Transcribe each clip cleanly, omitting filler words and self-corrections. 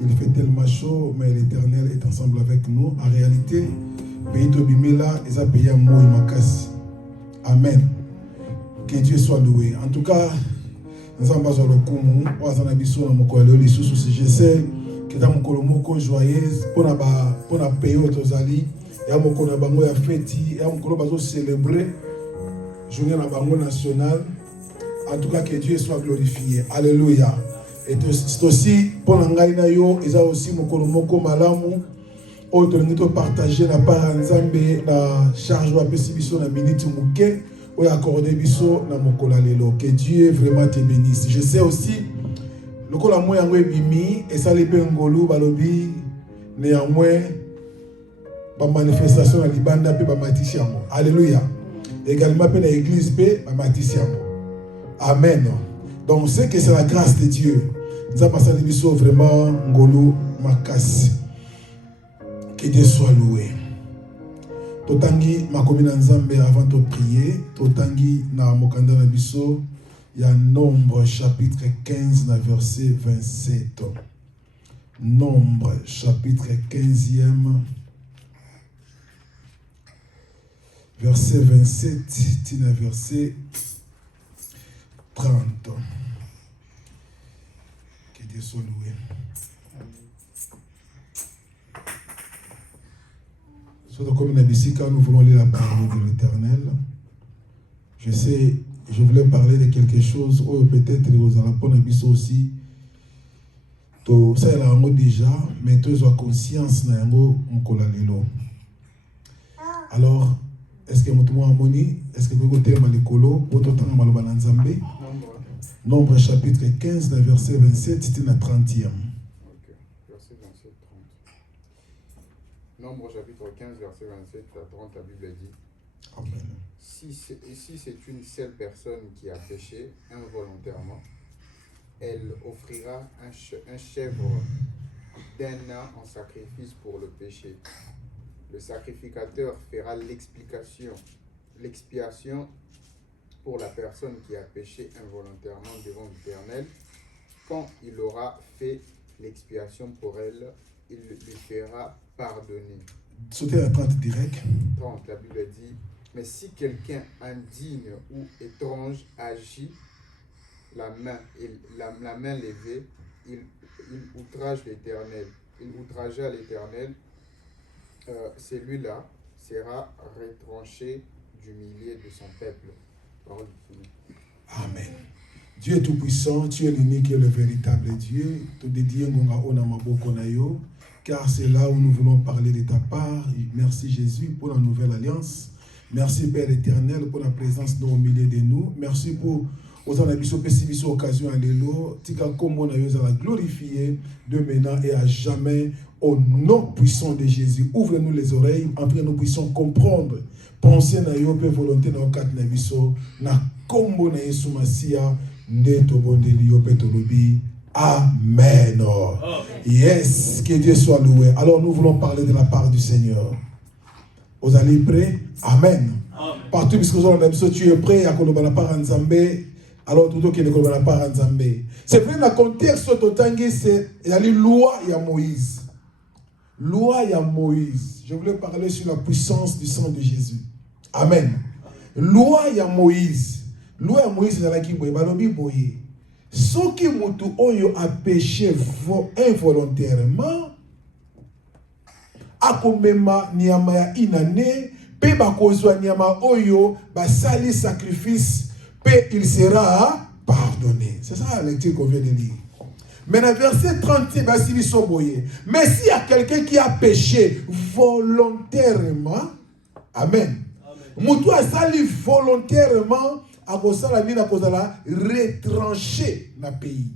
Il fait tellement chaud, mais l'Éternel est ensemble avec nous. En réalité, pays Tobimela, ils ont payé un mot, il m'a cassé. Amen. Que Dieu soit loué. En tout cas, nous avons besoin de Kumu. Je sais que dans mon colombo joyeuse, pour la payer aux alliés, et à mon colombo à fêter, et à mon colombo célébrer, journée nationale. En tout cas, que Dieu soit glorifié. Alléluia. Et c'est aussi pour l'angaïnayo, ils ont aussi mon colombo malamu. Autre nous partager la part Nzambe la charge de la na minute muke ou accorder biso na mokola lelo. Que Dieu vraiment te bénisse. Je sais aussi le kola moya ngwe bimi et ça les ngolu balobi néanmoins ba manifestation na libanda pe ba matisiamo. Alléluia. Également pe na église pe ba matisiamo. Amen. Donc c'est que c'est la grâce de Dieu. Nous avons passé biso vraiment ngolu makasi. Que Dieu soit loué. Totangi makomina nzambe avant de prier. Totangi na mokanda na biso. Il y a Nombre chapitre 15 na verset 27. Nombre chapitre 15e. Verset 27. Tina verset 30. Que Dieu soit loué. Comme nous voulons lire la parole de l'Éternel. Je sais, je voulais parler de quelque chose, ou peut-être vous allez prendre aussi. Ça, il y a déjà, mais tu as conscience de alors, est-ce que vous avez harmonie? Est-ce que vous avez le colo? Nombre chapitre 15, verset 27, c'était la 30e. Nombre chapitre 15, verset 27 à 30, la Bible dit Amen. Si c'est une seule personne qui a péché involontairement, elle offrira un chèvre d'un an en sacrifice pour le péché. Le sacrificateur fera l'expiation pour la personne qui a péché involontairement devant l'Éternel. Quand il aura fait l'expiation pour elle, il lui fera pardonner. Sautez à 30 direct. 30, la Bible dit, mais si quelqu'un indigne ou étrange agit la main levée, il outrage l'Éternel. Il outragea l'Éternel. Celui-là sera retranché du milieu de son peuple. Parole finie. Amen. Dieu est tout-puissant, tu es l'unique et le véritable Dieu. Tout dédié car c'est là où nous voulons parler de ta part. Merci Jésus pour la nouvelle alliance. Merci Père éternel pour la présence au milieu de nous. Merci pour occasion à l'élo. Tika comme on a la glorifier de maintenant et à jamais au nom puissant de Jésus. Ouvre-nous les oreilles afin que nous puissions comprendre. Penser na yo pe volonté na okat na biso na kombo na Yesu Masia nde to bondeli yo pe to lobi. Amen. Yes, que Dieu soit loué. Alors nous voulons parler de la part du Seigneur. Vous allez prêts? Amen. Partout puisque tu es prêt à la part en Zambé. Alors tout qui ne la part en Zambé. C'est vrai dans le contexte de c'est la loi de Moïse. Loi de Moïse. Je voulais parler sur la puissance du sang de Jésus. Amen. Loi de Moïse. Loi de Moïse c'est la qui boye. Ce qui mutu oyo a péché involontairement, akomema niyama ya inane, pe bakozwa niyama oyo basali sacrifice, pe il sera pardonné. C'est ça la lecture qu'on vient de lire. Mais dans le verset 30, mais s'il y a quelqu'un qui a péché volontairement, amen. Mutu a sali volontairement, à cause de la vie, à cause de la retranché dans le pays.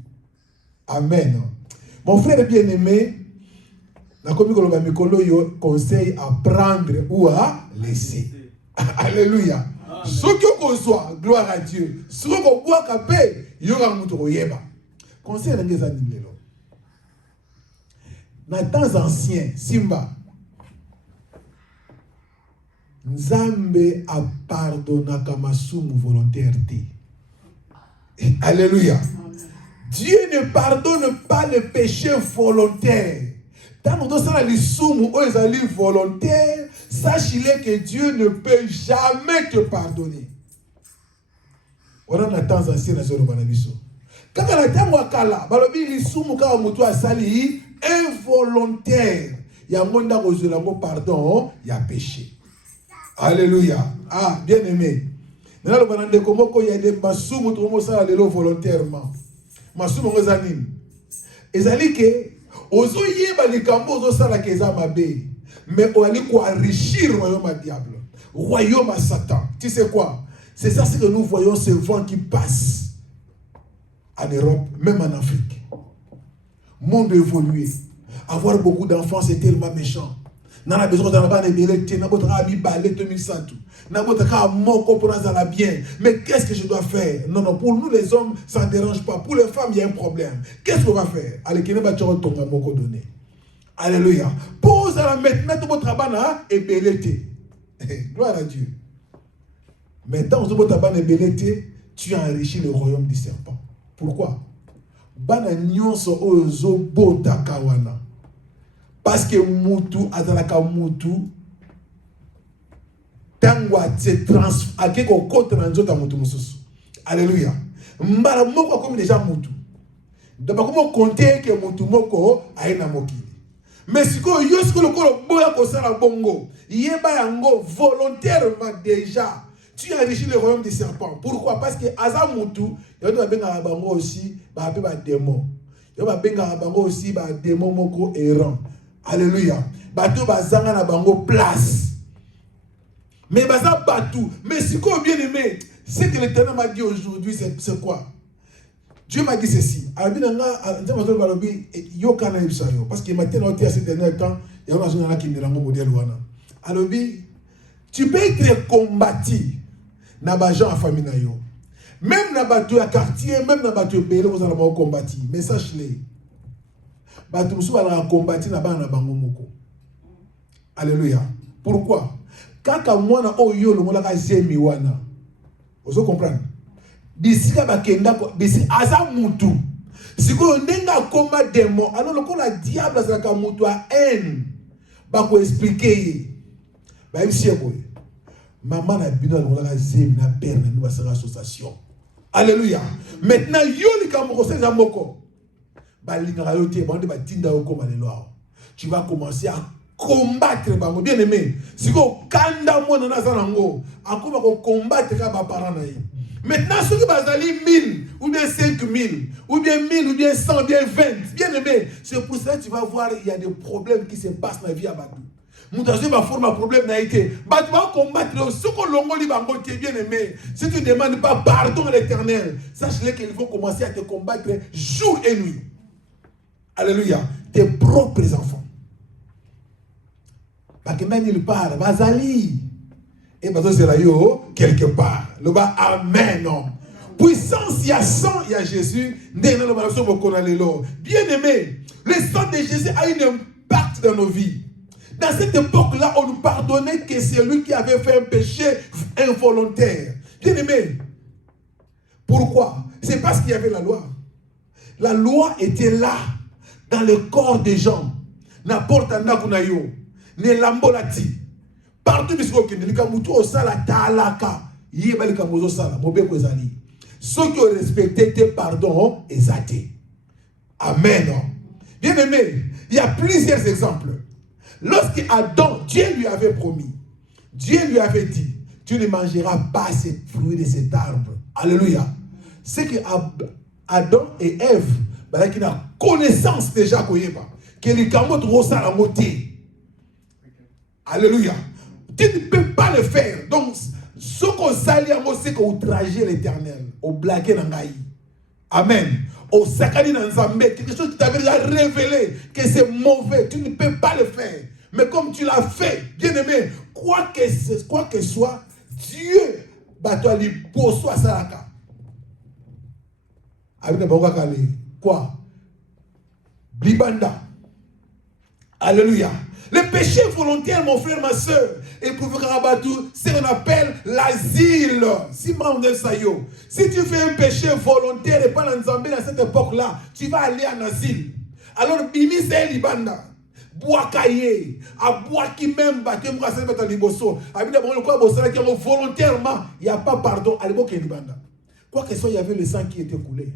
Amen. Mon frère bien-aimé, na komi koloba mikolo yo conseil à prendre ou à laisser. Alléluia. Ce que qu'on soit, gloire à Dieu. Ce qu'on boit kapé, yoga mutu koyeba. Conseil na ngeza nimelo. Na temps ancien, Simba Nzambe a pardonné masumu volontaire. Alléluia. Dieu ne pardonne pas le péché volontaire. Tant que ça les soumou les volontaires, sache-le que Dieu ne peut jamais te pardonner. On a la temps ancien à Zoro Banabiso. Quand on a temps wakala, balobi les soumou ka mutu asali involontaire. Il y a monde dans pardon, il y a péché. Alléluia. Ah, bien aimé. Maintenant, le banande komoko il y a des masumu tout ça lelo volontairement. Masumu ngozanim. Ezali ke ozo yeba likambo ozo sala ke za mabe. Mais on allait quoi enrichir royaume à diable. Royaume à Satan. Tu sais quoi? C'est ça ce que nous voyons, ce vent qui passe en Europe, même en Afrique. Monde évolué. Avoir beaucoup d'enfants, c'est tellement méchant. N'a pas besoin d'en avoir des billets, n'a pas besoin de balai 2100 tout. N'a pas besoin de moko pour nous bien. Mais qu'est-ce que je dois faire? Non, non, pour nous les hommes, ça ne dérange pas. Pour les femmes, il y a un problème. Qu'est-ce qu'on va faire? Allez, qui ne va pas tonga moko donner. Alléluia. Pose à la maintenant tout votre travail et belleté. Gloire à Dieu. Maintenant, tout votre travail et belleté, tu as enrichi le royaume du serpent. Pourquoi? Bana nyonso ozo bota kawana. Parce que mutu azalaka mutu tangwa se trans akeko ko tranzota mutu mususu. Alléluia. Mbara moko comme déjà mutu. D'abord comment compter que mutu moko aina mokili. Mais si ko yosko lokolo boya ko sala bongo, yeba yango volontairement déjà. Tu as enrichi le royaume des serpents. Pourquoi? Parce que Azamutu, il y a des bango aussi, des démons. Il y a des bango aussi, des démons moko errant. Alléluia. Bateau bazanga na bango place. Mais baza batou. Mais ce qu'on bien aimé, ce que l'Éternel m'a dit aujourd'hui, c'est quoi? Dieu m'a dit ceci. Parce que maintenant, à ce dernier temps, il y a un journal qui me rend modèle. Alors, tu peux être combattu. Naba gens en famille na yo. Même na bateau à quartier, même na bateau belé, vous allez combattre. Mais sache-le. Bateau sou va combattre na ba na bango moko. Alléluia. Pourquoi? Kaka mwana oyo le molaka zemi wana. Vous comprenez? Bisika bakenda ko bisi aza mutu. Siko ndenga combat démon. Alors le la diable azaka mutu a haine. Ba ko expliquer. Ba monsieur boy. Maman a bino la zemi na père na nous sera association. Alléluia. Maintenant yo li kamoko c'est zamoko. Ba linga yote ba ba tinda ko malelo. Tu vas commencer à combattre bango bien aimé. Siko kanda mona na zanango, akoma ko combattre ka ba parents na yi. Maintenant ceux qui bazali 1000 ou bien 5000 ou bien 1000 ou bien 100 ou bien 20, bien aimé, c'est pour ça que tu vas voir il y a des problèmes qui se passent dans la vie à Badou. Moutazo va former un problème n'a été. Bah tu vas combattre ce que l'on dit bango qui est bien aimé. Si tu ne demandes pas pardon à l'Éternel, sache-le qu'ils vont commencer à te combattre jour et nuit. Alléluia. Tes propres enfants. Parce que même il part, Bazali. Et Bazo c'est là yo quelque part. Le bas amen. Non. Puissance, il y a sang, il y a Jésus. Bien aimé, le sang de Jésus a un impact dans nos vies. Dans cette époque-là, on nous pardonnait que c'est lui qui avait fait un péché involontaire. Bien aimé, pourquoi? C'est parce qu'il y avait la loi. La loi était là, dans le corps des gens. N'importe où ne lambolati. Partout où il y a un sala talaka. Il y a un sala. Ceux qui ont respecté tes pardons, exaté. Amen. Bien aimé, il y a plusieurs exemples. Lorsque Adam, Dieu lui avait promis, Dieu lui avait dit, tu ne mangeras pas ce fruit de cet arbre. Alléluia. C'est que Adam et Ève, qui ont connaissance déjà que les camotes rosent la moitié. Alléluia. Tu ne peux pas le faire. Donc, ce qu'on s'allie à moi, c'est qu'on outrageait l'Éternel, au blaguer dans Gaï. Amen. Au sakani dans Zambé, quelque chose qui t'avait déjà révélé que c'est mauvais. Tu ne peux pas le faire. Mais comme tu l'as fait, bien aimé, quoi que soit, Dieu va te aller pour soi ça. Quoi? Blibanda. Alléluia. Le péché volontaire, mon frère, ma soeur, et pour c'est ce qu'on appelle l'asile. Si tu fais un péché volontaire et pas en Zambie à cette époque-là, tu vas aller en asile. Alors, Bimi, c'est Libanda. Boakaye, à Boaki même, Bakem Rassel Bata Liboso, Abida Bon, quoi, volontairement, il n'y a pas pardon à l'époque Libanda. Quoi que ce soit, il y avait le sang qui était coulé.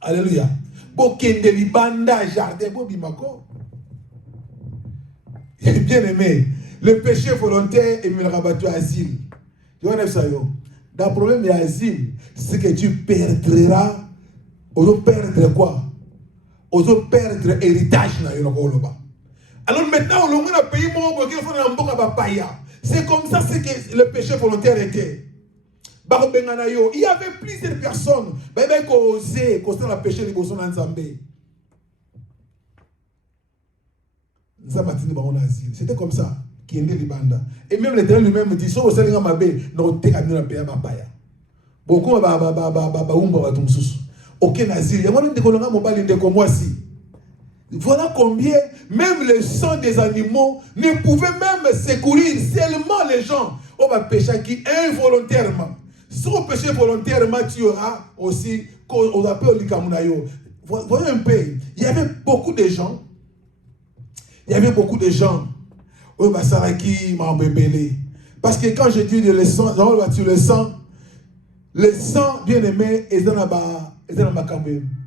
Alléluia. Bokende Libanda, jardin, Bobimako. Bien aimé, le péché volontaire et le rabattu asile. Tu vois, dans le problème de l'asile, c'est que tu perdras, ou perdre quoi? Ou perdre l'héritage. Alors maintenant, le monde a payé c'est comme ça que le péché volontaire était. Il y avait plusieurs personnes qui osaient construire le péché de Nzambé. C'était comme ça qui est né Libanda. Et même l'Éternel lui-même dit so osalinga mabe na oteka bino na peya bapaya. Beaucoup aucun asile. Il y a des colonels mobile ndeko mwasi. Voilà combien même le sang des animaux ne pouvait même secourir seulement les gens au péché qui involontairement. Si on péché volontairement, tu auras aussi on appelle likamunayo. Voyez un peu, il y avait beaucoup de gens. Il y avait beaucoup de gens. Parce que quand je dis le sang, le sang bien aimé, ils ont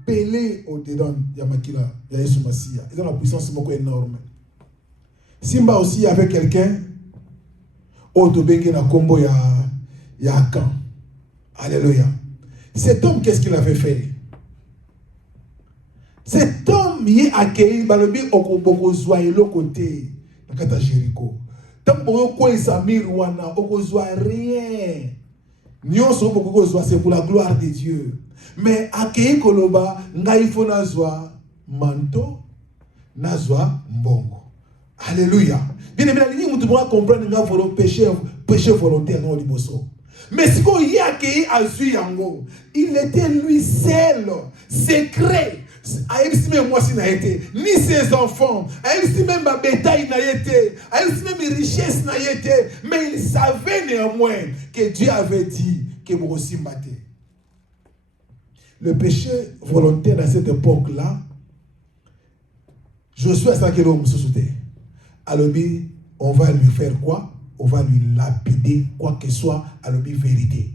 pelé au-dedans. Il y a une puissance énorme. Simba aussi avec quelqu'un, autobégué na combo ya Akan. Alléluia. Cet homme, qu'est-ce qu'il avait fait? Cet homme y est accueilli par le bien au côté de Jéricho. Tant que Samir wana okozwa rien. C'est pour la gloire de Dieu. Mais accueilli koloba ngaifo nazwa manto nazwa mbongo. Alléluia. Bien aimé, nous devons comprendre que péché volontaire non liboso. Mais si on y a accueilli à Zuyango, il était lui seul, secret. Ni ses enfants, même ma bétail n'a été, même mes richesses n'a été, mais il savait néanmoins que Dieu avait dit que vous aussi m'attendez. Le péché volontaire à cette époque-là, Josué a sacré l'homme sous-souté. Alors, on va lui faire quoi? On va lui lapider, quoi que soit, à la vérité.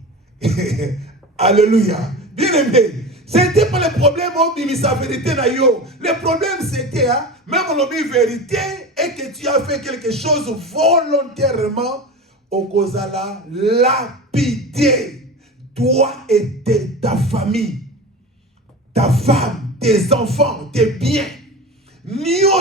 Alléluia. Bien aimé. C'était pas le problème de sa vérité. Le problème c'était, même la vérité, et que tu as fait quelque chose volontairement, au cause la lapider. Toi et ta famille, ta femme, tes enfants, tes biens. Bien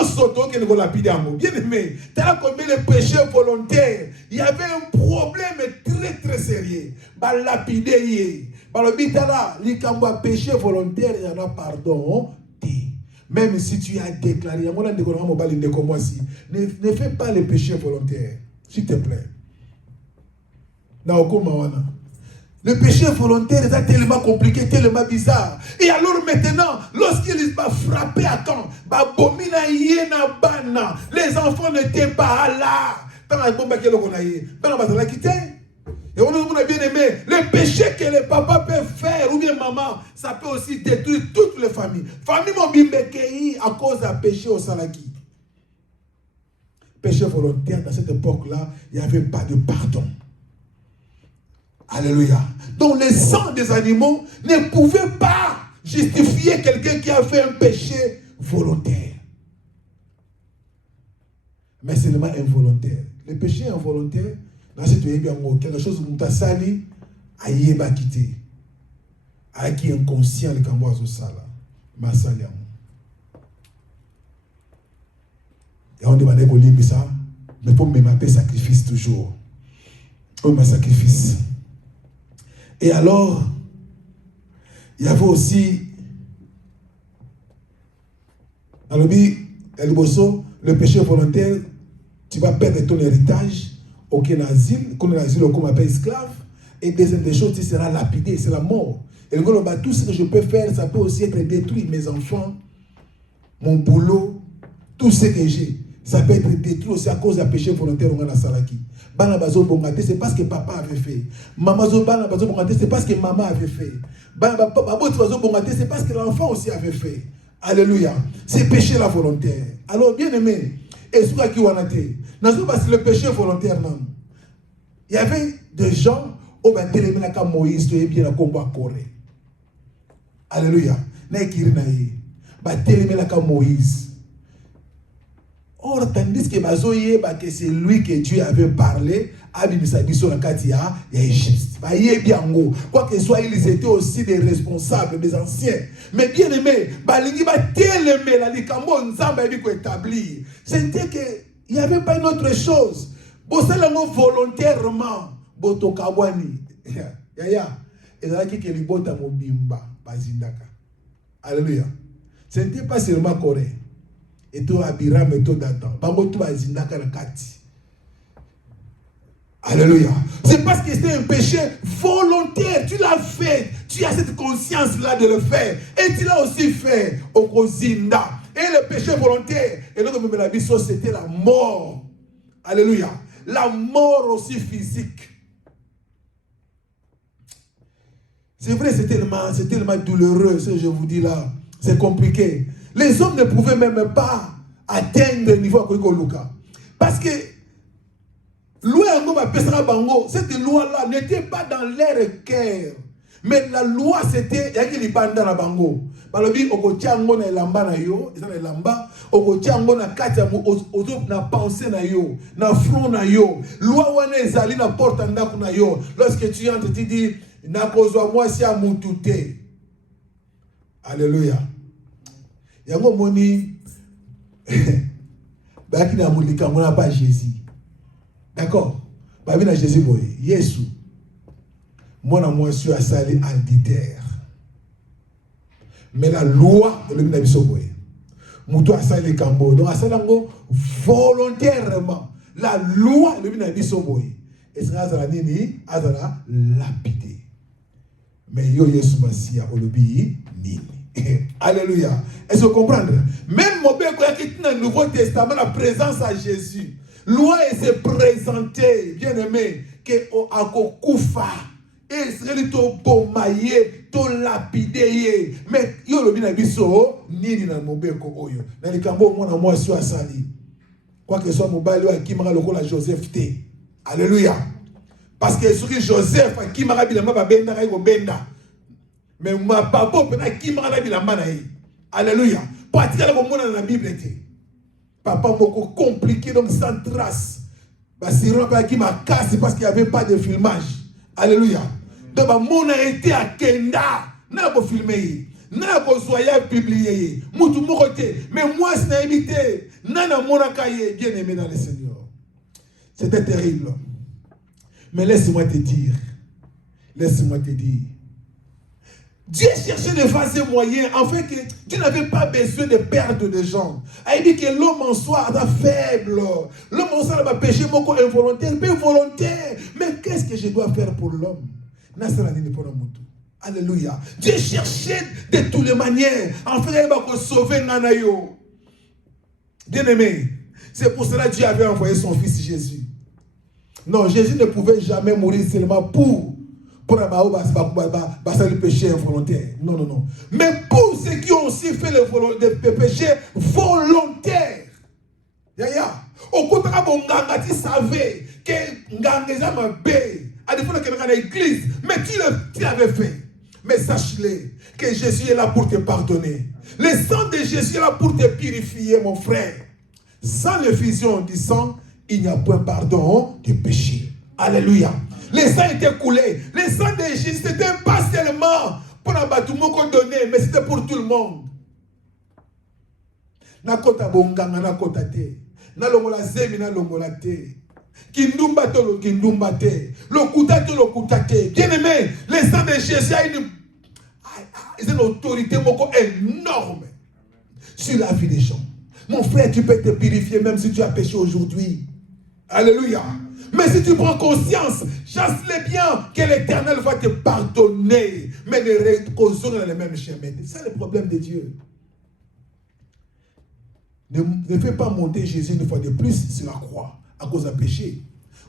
aimé, tu as commis le péché volontaire. Il y avait un problème très très sérieux. Lapider. Le péché volontaire, il y en a pardon. Même si tu as déclaré, ne fais pas le péché volontaire. S'il te plaît. Le péché volontaire est tellement compliqué, tellement bizarre. Et alors maintenant, lorsqu'il va frapper à temps, les enfants n'étaient pas là. Et on a bien aimé, le péché que les papas peuvent faire, ou bien maman, ça peut aussi détruire toutes les familles. Famille mon bimbekei à cause d'un péché au salaki. Péché volontaire, dans cette époque-là, il n'y avait pas de pardon. Alléluia. Donc le sang des animaux ne pouvait pas justifier quelqu'un qui a fait un péché volontaire. Mais c'est seulement involontaire. Le péché involontaire, dans cette quelque chose que tu as sali, aïe ba quitté. Aïe qui est inconscient le camboise sala. Ma sali. Et on demandait qu'on lit ça, mais pour me m'appeler sacrifice toujours. Oh ma sacrifice. Et alors, il y avait aussi, alors, le péché volontaire, tu vas perdre ton héritage, aucun asile, qu'on appelle esclave, et deuxième des choses, tu seras lapidé, c'est la mort. Et le tout ce que je peux faire, ça peut aussi être détruit, mes enfants, mon boulot, tout ce que j'ai, ça peut être détruit aussi à cause d'un péché volontaire. C'est parce que papa avait fait. Maman, c'est parce que maman avait fait. C'est parce que l'enfant aussi avait fait. Alléluia. C'est péché la volontaire. Alors, bien aimé, est-ce que le péché volontaire, non? Il y avait des gens qui ont été Moïse, qui ont bien combat Corée. Alléluia. Moïse. Or, tandis que c'est lui que Dieu avait parlé, quoi que soit, ils étaient aussi des responsables, des anciens. Mais bien aimé, c'était qu'il n'y avait pas une autre chose. Volontairement, alléluia. Ce n'était pas seulement Corée. Et tout Abiram et tout Dathan. Alléluia. C'est parce que c'était un péché volontaire. Tu l'as fait. Tu as cette conscience-là de le faire. Et tu l'as aussi fait au Kozinda. Et le péché volontaire, et notre c'était la mort. Alléluia. La mort aussi physique. C'est vrai, c'est tellement douloureux, ce que je vous dis là. C'est compliqué. Les hommes ne pouvaient même pas atteindre le niveau à Luka. Parce que cette loi-là n'était pas dans leur cœur. Mais la loi, c'était, il y a qui dans la bango. Balobi, okotiango na elamba na yo, na elamba, okotiango na katia na pensée na yo, na front na yo. Loi wana ezali na porte ndaku na yo. Lorsque tu entres, tu dis, na kozwa moi si a mutute. Alléluia. Yango moni, baki na mulika mona pas Jésus. D'accord? Babi na Jésus boye. Yesu. Moi suis à sali adultère. Mais la loi de l'homme n'a pas sauvé. Moutou a sali kambo. Donc à salango volontairement. La loi de l'homme n'a pas sauvé. Et c'est à nini azala lapidé. Mais yo Yesu Masia olobi nini. Alléluia. Est-ce que vous comprenez? Même mon père qui est dans le Nouveau Testament, la présence à Jésus. Loi et se présenter, bien aimé, que a koufa. Et c'est to bomaye, to lapideye. Mais yo lobi na biso nini na mobeko oyo. Na likambo mwana moi sur asali. Quoi que soit mobali wa kimara lokola Joseph T. Alléluia. Parce que sur Joseph kimara bilamba ba benda ka benda. Mais ma papa pena kimara bilamba na yi. Alléluia. Pratiquement comme on dans la Bible était. Papa beaucoup compliqué donc sans trace. Bah si on pas qui m'a cassé parce qu'il n'y avait pas de filmage. Alléluia. Donc mon a été à Kenda, n'a pas filmé, n'a pas soyé publié. Moutou moroté, mais moi c'est n'a imité, n'a mon cahier bien aimé dans le Seigneur. C'était terrible. Mais laisse-moi te dire. Dieu cherchait de faire ses moyens, en fait que Dieu n'avait pas besoin de perdre des gens. Il dit que l'homme en soi est faible. L'homme en soi va pécher beaucoup involontaire, mais volontaire. Mais qu'est-ce que je dois faire pour l'homme? Alléluia. Dieu cherchait de toutes les manières, en fait, il va sauver Nanayo. Bien aimé, c'est pour cela que Dieu avait envoyé son fils Jésus. Non, Jésus ne pouvait jamais mourir seulement pour le péché involontaire. Non. Mais pour ceux qui ont aussi fait le péché volontaire. Au contraire, tu savais que Ngangeza m'a bé. À défaut que dans l'église, mais tu l'avais fait. Mais sache-le que Jésus est là pour te pardonner. Le sang de Jésus est là pour te purifier, mon frère. Sans l'effusion du sang, il n'y a point pardon du péché. Alléluia. Le sang était coulé. Le sang de Jésus, ce n'était pas seulement pour un bâtiment qu'on donnait, mais c'était pour tout le monde. Nakota bonganga nakota te. Na longola zemi na longola te. Kindumba to lo kindumba te. Lokuta to lokuta te. Bien aimé, le sang de Jésus a une autorité énorme sur la vie des gens. Mon frère, tu peux te purifier même si tu as péché aujourd'hui. Alléluia. Mais si tu prends conscience, chasse-le bien que l'Éternel va te pardonner. Mais ne causons dans le même chemin. C'est le problème de Dieu. Ne fais pas monter Jésus une fois de plus sur la croix à cause d'un péché.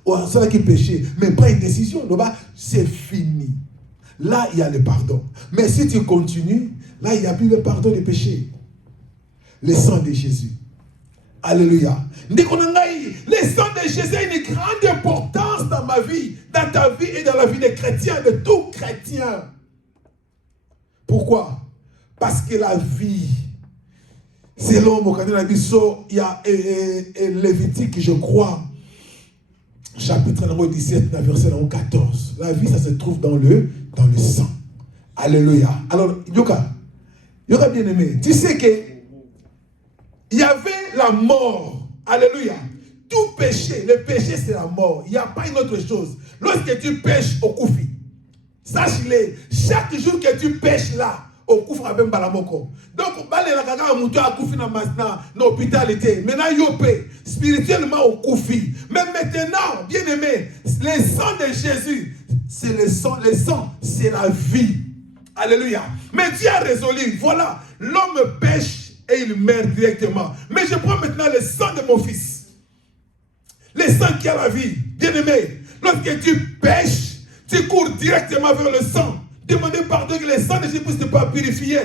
Ou à cela qui péché, mais pas une décision. C'est fini. Là, il y a le pardon. Mais si tu continues, là, il n'y a plus le pardon des péchés. Le sang de Jésus. Alléluia. Le sang de Jésus a une grande importance dans ma vie, dans ta vie et dans la vie des chrétiens, de tout chrétien. Pourquoi? Parce que la vie, selon mon candidat, il y a Lévitique, je crois, chapitre 17, verset 14. La vie, ça se trouve dans le sang. Alléluia. Alors, Yoka bien aimé, tu sais que il y avait la mort. Alléluia. Tout péché, le péché c'est la mort. Il n'y a pas une autre chose. Lorsque tu pêches au koufi, sache-le, chaque jour que tu pêches là, au koufi, même balamoko. Donc, dans l'hôpitalité, maintenant, yopé, spirituellement au koufi. Mais maintenant, bien aimé, le sang de Jésus, c'est le sang, c'est la vie. Alléluia. Mais Dieu a résolu, voilà, l'homme pêche et il meurt directement. Mais je prends maintenant le sang de mon fils. Le sang qui a la vie. Bien aimé, lorsque tu pêches, tu cours directement vers le sang. Demandez pardon que le sang de Jésus ne puisse pas purifier.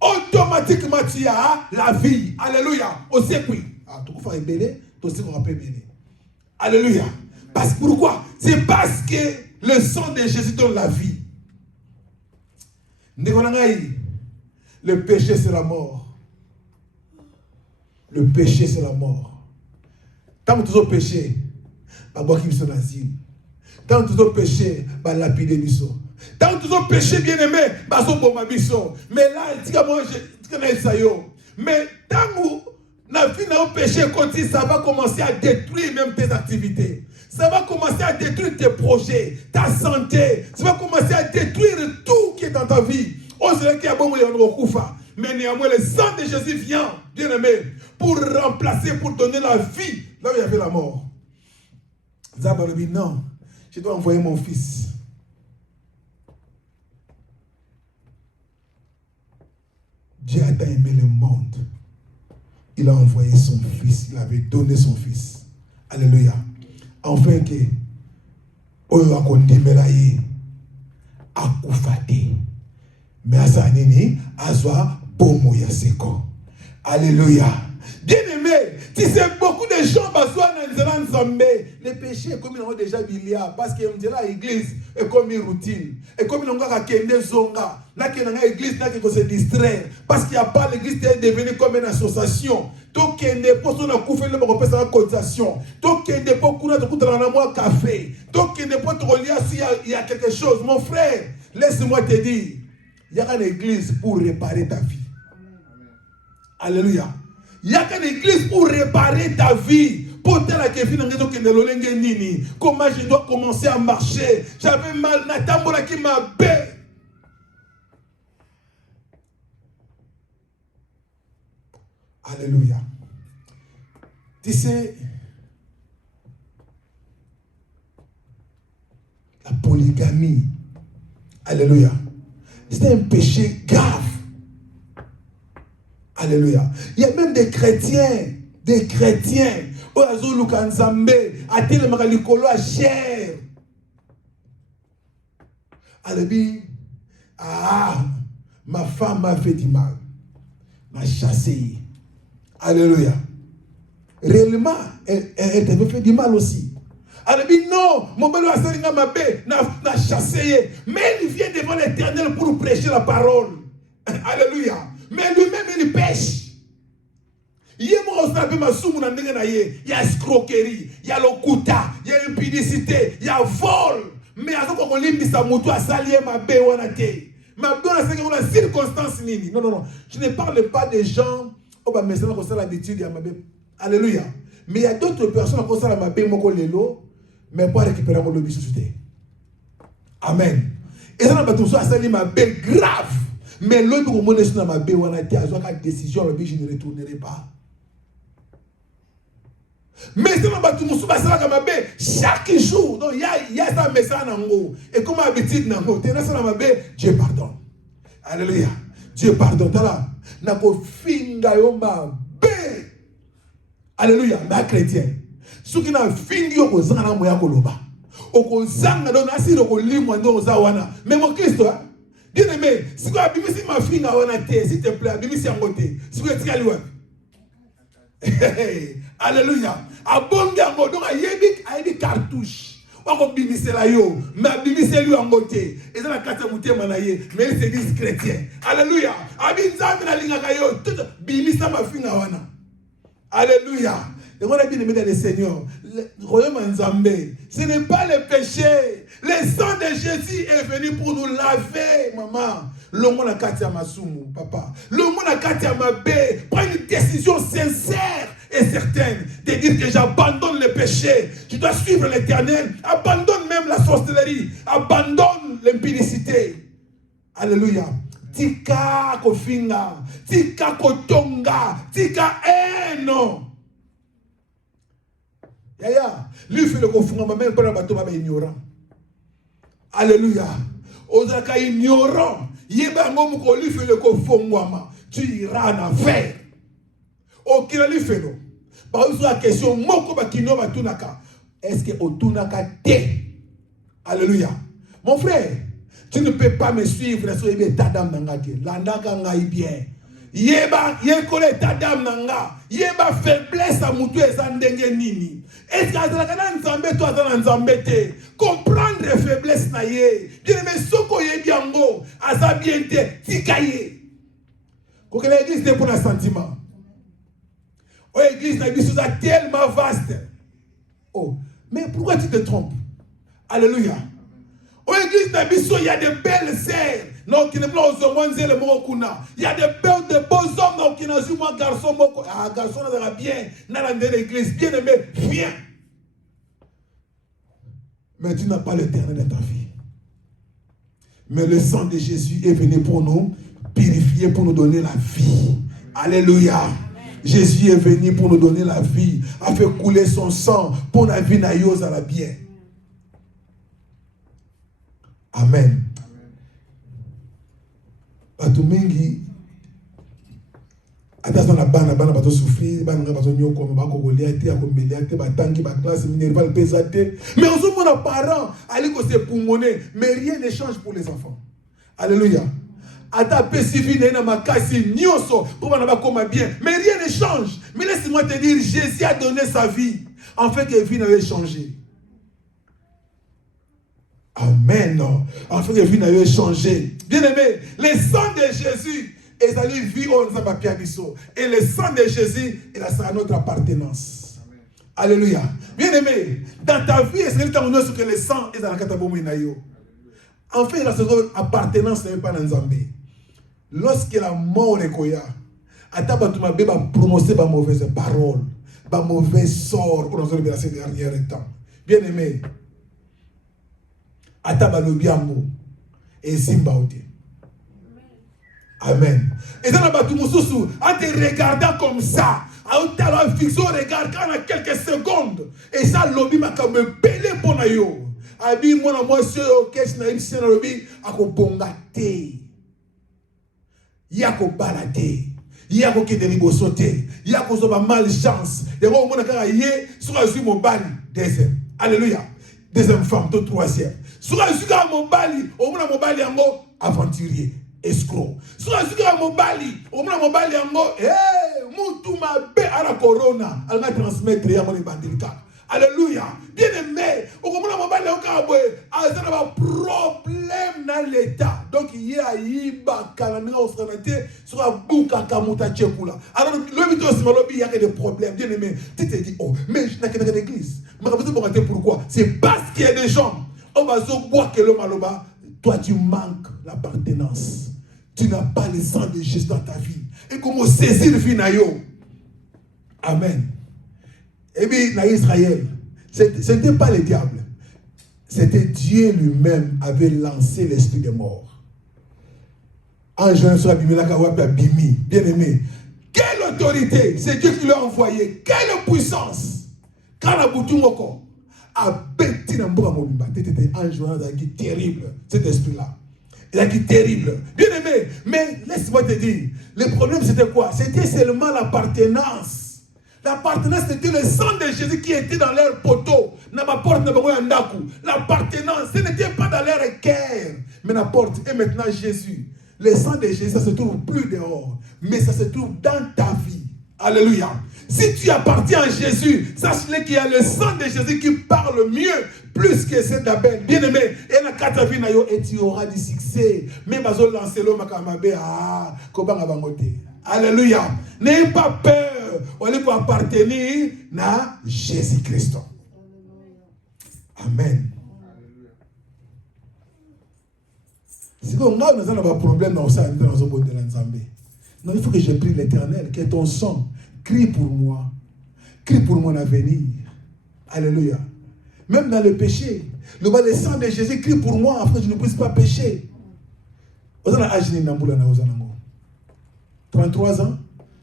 Automatiquement, tu as la vie. Alléluia. Aussi, oui. Alléluia. Parce que pourquoi? C'est parce que le sang de Jésus donne la vie. Le péché, c'est la mort. Le péché, c'est la mort. Tant que tu as péché, tu as asile. Tant que tu as péché, tu as lapidé. Tant que tu as péché, bien aimé, tu as bomba. Mais là, mais tant que la vie n'a pas péché, ça va commencer à détruire même tes activités. Ça va commencer à détruire tes projets, ta santé. Ça va commencer à détruire tout qui est dans ta vie. Mais néanmoins, le sang de Jésus vient, bien aimé, pour remplacer, pour donner la vie là où il y avait la mort. Zabalobi, non, je dois envoyer mon fils. Dieu a tant aimé le monde. Il a envoyé son fils, il avait donné son fils. Alléluia. Enfin que, oyo akondimelaye, akufate. Mais à sa nini, azwa bomo yaseko. Alléluia. Bien aimé, tu sais, beaucoup de gens bassoient dans les Zambé. Les péchés, comme ils ont déjà bilia, parce que l'église est comme une routine. Et comme ils ont kende zonga, là qu'il y a une église, là qu'il se distraire. Parce qu'il n'y a pas l'église, est devenue comme une association. Donc, il n'y a pas de cotisation. Donc, il n'y a pas de café. Donc, il n'y a pas de il y a quelque chose. Mon frère, laisse-moi te dire, il y a une église pour réparer ta vie. Alléluia. Il y a une église pour réparer ta vie. Comment je dois commencer à marcher? J'avais mal, Natambola qui m'a bé. Alléluia. Tu sais, la polygamie, alléluia, c'est un péché grave. Alléluia. Il y a même des chrétiens, Oyazo Lukanzambe, Atele Makalikolo a cher. Alléluia. Ah, ma femme m'a fait du mal, m'a chassé. Alléluia. Réellement, elle t'avait fait du mal aussi. Alléluia. Non, mon bel Aseringa m'a n'a chassé. Mais il vient devant l'Éternel pour prêcher la parole. Alléluia. Mais lui-même, il pêche. Il y a escroquerie, il y a l'okuta, il y a impudicité, il y a vol. Mais à ce qu'on limite sa moto à salier ma bé ou à té. Ma bé ou à circonstance nini. Non. Je ne parle pas des gens. Oh, bah, mais c'est pas ça l'habitude. Alléluia. Mais il y a d'autres personnes qui ont ça ma bé moko lelo, mais pas récupérer mon lobby société. Amen. Et ça n'a pas tout ça, ça dit ma bé grave. Mais l'autre qui monnaie sur ma bé ou à té, à ce qu'une décision, je ne retournerai pas. Mais c'est chaque jour, donc il y a ça message dans le et comme habitude dans le Dieu pardonne. Alléluia. Dieu pardonne. Nako finga yoma be Alléluia. Mais un chrétien. Ce qui n'a fini au zana moya koloba. Au zana don asiro ko limwa ndo zawana. Mais mon Christ, bien aimé, si tu as bimisi ma fille na wana te, s'il te plaît, bimisi angote. Si tu es liwa. Alléluia. Abonde ango donc ayebi cartouche. Wako bimisi la yo, mais bimisi lui angote. Et ça la carte mouté manaye, mais il se dit chrétien. Alléluia. Abi nzambe na linga kayo, tout bimisi ma fille na wana. Alléluia. Et on a bien aimé dans le Seigneur. Le royaume Nzambé, ce n'est pas le péché. Le sang de Jésus est venu pour nous laver, maman. Le monde a katia masumu, papa. Le monde a katia mabé. Prends une décision sincère et certaine de dire que j'abandonne le péché. Tu dois suivre l'Éternel. Abandonne même la sorcellerie. Abandonne l'impudicité. Alléluia. Tika kofinga. Tika kotonga. Tika eno. Yaya, lui fait le confondement, même pas le bateau, mais ignorant. Alléluia. Ozaka ignorant. Yeba ngomko lui fait le confondement. Tu iras en enfer. Ok, lui fait non. Par exemple, la question, moko bakino batunaka. Est-ce que otunaka te? Alléluia. Mon frère, tu ne peux pas me suivre sur les tadam nangake. Landaka ngai bien. Yeba yekole tadam nanga. Yeba faiblesse à mutu ezandenge nini. Est-ce que nzambe toi dans nzambe te comprendre faiblesse na ye. Bien aimé soko yebi yango aza bien te tikaye. Ko que l'église est pour un sentiment. Oh l'église na biso est tellement vaste. Oh, mais pourquoi tu te trompes? Alléluia. Oh l'église na biso il y a de belles sœurs. Non, qui ne peut pas se le mot kuna. Il y a de beaux hommes non, qui n'ont pas garçon moko. Ah, garçon n'a bien. N'a l'église. Bien aimé, viens. Mais tu n'as pas l'éternel dans ta vie. Mais le sang de Jésus est venu pour nous purifier, pour nous donner la vie. Alléluia. Jésus est venu pour nous donner la vie, a fait couler son sang pour la vie naïose à la bien. Amen. Batu mingi atasa na bana bato souffrir bana bato nyoko bako kolia te akomelia te batangi ba classe minerval pesate mais on se mon parents ali ko se pulmoner mais rien ne change pour les enfants. Alléluia. Ata pesivi na makasi nyoso pour bana ba koma bien mais rien ne change. Mais laisse-moi te dire, Jésus a donné sa vie en fait que vie n'avait changé. Amen. En fait, la vie n'a eu changé. Bien aimé, le sang de Jésus est allé vivre en Zambapiabiso. Et le sang de Jésus, il a ça à notre appartenance. Amen. Alléluia. Bien aimé, dans ta vie, est-ce que le sang est dans la katabomo inayo? En fait, la seconde appartenance n'est pas dans Zambé. Lorsque la mort est koya, atabatuma beba prononcer ba mauvaise parole, ba mauvais sort pour nous dans ces derniers temps. Bien aimé. Atabalobiamo et Zimbaouté. Amen. Et dans la batumususu, en te regardant comme ça, en te fixant regardant en quelques secondes, et ça lobby m'a comme belé pour nayo. Abi moi c'est ok, na imsi na lobby ako bongate. Yako balade. Yako kideni bosote. Yako zoba malchance. Et moi on a yé sur azui mobali deuxième. Alléluia. Deuxième femme, tout troisième. Sur un sugar mobali, au moins mobali yango aventurier, escroc. Sur un sugar mobali, au moins mobali yango, mutuma be à la corona, elle va transmettre yango les bandilika. Alléluia. Bien aimé, au moins mobali yango elle a un problème dans l'état. Donc il y a iba kalamina au santé sur un bouka kamuta tchekula. Alors le vidéo c'est malobi il y a des problèmes. Bien aimé, tu te dis oh mais je n'ai qu'à l'église. Mais pourquoi? C'est parce qu'il y a des gens. Toi tu manques l'appartenance. Tu n'as pas le sang de Jésus dans ta vie. Et comment saisir le vie? Amen. Et bien, dans Israël, ce n'était pas le diable. C'était Dieu lui-même qui avait lancé l'esprit de mort. En Jean sur Bimi, bien aimé. Quelle autorité? C'est Dieu qui l'a envoyé. Quelle puissance? Quand la boutique encore. A bêti dans Mboka Mobimba. C'était un journal qui est terrible, cet esprit-là. Il a qui est terrible. Bien aimé, mais laisse-moi te dire, le problème c'était quoi? C'était seulement l'appartenance. L'appartenance, c'était le sang de Jésus qui était dans leur poteau. L'appartenance, ce n'était pas dans leur cœur, mais la porte. Et maintenant, Jésus. Le sang de Jésus, ça se trouve plus dehors, mais ça se trouve dans ta vie. Alléluia. Si tu appartiens à Jésus, sache-le qu'il y a le sang de Jésus qui parle mieux, plus que celle d'Abel. Bien-aimé, et tu auras du succès. Même si tu lances l'homme à Alléluia. N'ayez pas peur. On va appartenir à Jésus-Christ. Amen. Si on a un problème dans ça, non, il faut que je prie l'Éternel, que ton sang crie pour moi, crie pour mon avenir. Alléluia. Même dans le péché, le sang de Jésus crie pour moi afin que je ne puisse pas pécher. 33 ans,